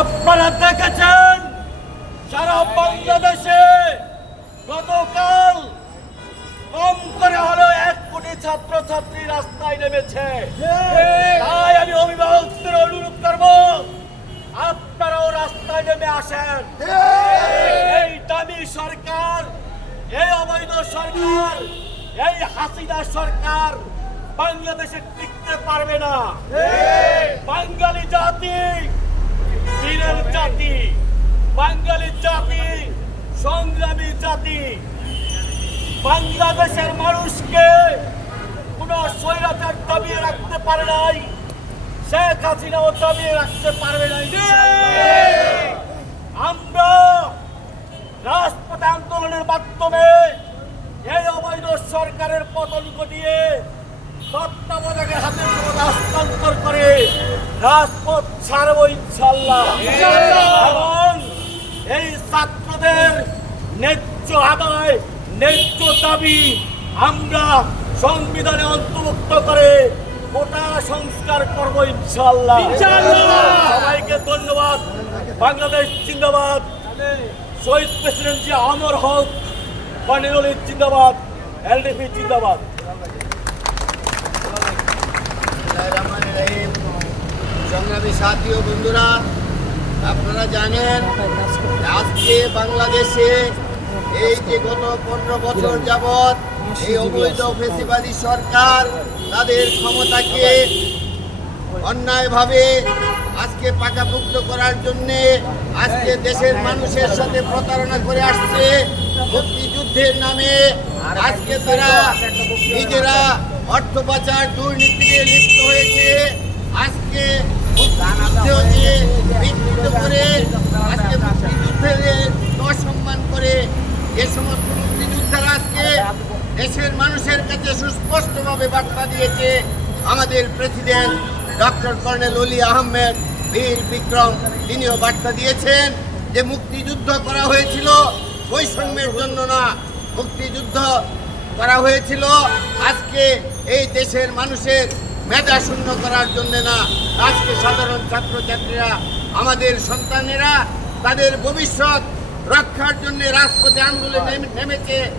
আপনারা দেখেছেন সারা বাংলাদেশে গতকাল কম করে হলো এক কোটি ছাত্রছাত্রী রাস্তায় নেমেছে। তাই আমি অভিভাবকদের অনুরোধ করব, আপনারাও রাস্তায় নেমে আসেন। এই দামি সরকার, এই অবৈধ সরকার, এই হাসিনা সরকার বাংলাদেশে টিকতে পারবে না। বাঙালি জাতি বীরের জাতি, বাঙালি জাতি, সংগ্রামী জাতি, বাংলাদেশের মানুষকে কোন স্বৈরাচার দাবিয়ে রাখতে পারে নাই, শেখ হাসিনাও দাবিয়ে রাখতে পারবে না আমরা রাজপথে আন্দোলনের মাধ্যমে এই অবৈধ সরকারের পতন ঘটিয়ে তত্ত্বাবধায়ক হাতে ক্ষমতা হস্তান্তর করে রাজপথ ছাড়বো ইনশাল্লাহ এবং এই ছাত্রদের ন্যায্য আদায় ন্যায্য দাবি আমরা সংবিধানে অন্তর্ভুক্ত করে কোটা সংস্কার করব ইনশাল্লাহ সবাইকে ধন্যবাদ। বাংলাদেশ জিন্দাবাদ। শহীদ প্রেসিডেন্ট জি অমর হক পানিরুল জিন্দাবাদ এলডিপি জিন্দাবাদ। সংগ্রামী সাথী ও বন্ধুরা, আপনারা জানেন, আজকে বাংলাদেশে এই যে গত পনেরো বছর যাবৎ এই অবৈধ ফেসিবাদী সরকার তাদের ক্ষমতাকে অন্যায়ভাবে আজকে পাকাপুক্ত করার জন্য আজকে দেশের মানুষের সাথে প্রতারণা করে আসছে মুক্তিযুদ্ধের নামে। আজকে তারা নিজেরা অর্থ পাচার, দুর্নীতিতে লিপ্ত হয়েছে। আজকে বিকৃত করে যে সমস্ত মুক্তিযোদ্ধারা দেশের মানুষের কাছে সুস্পষ্টভাবে বার্তা দিয়েছে আমাদের প্রেসিডেন্ট ডক্টর কর্নেল অলি আহমেদ, বীর বিক্রম, তিনিও বার্তা দিয়েছেন যে মুক্তিযুদ্ধ করা হয়েছিল বৈষম্যের জন্য মুক্তিযুদ্ধ করা হয়েছিল। আজকে এই দেশের মানুষের মেধা শূন্য করার জন্য না, আজকে সাধারণ ছাত্রছাত্রীরা, আমাদের সন্তানেরা তাদের ভবিষ্যৎ রক্ষার জন্য রাজপথে আন্দোলনে নেমে- নেমেছে।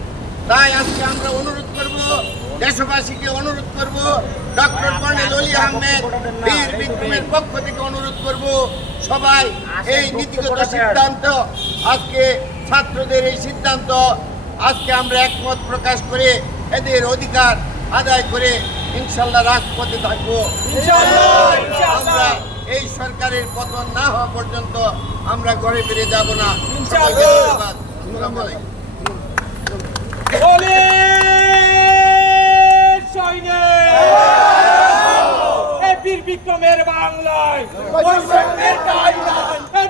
তাই আজকে আমরা অনুরোধ করব, দেশবাসীকে অনুরোধ করব, ডক্টর কর্নেল অলি আহমেদ, বীর বিক্রমের পক্ষ থেকে অনুরোধ করব, সবাই এই নীতিগত সিদ্ধান্ত, আজকে ছাত্রদের এই সিদ্ধান্ত, আজকে আমরা একমত প্রকাশ করে এদের অধিকার আদায় করে ইনশাল্লাহ রাজপথে থাকব। আমরা এই সরকারের পতন না হওয়া পর্যন্ত আমরা ঘরে ফিরে যাব না। বীর বিক্রমের বাংলায়।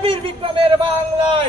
বীর বিক্রমের বাংলায়।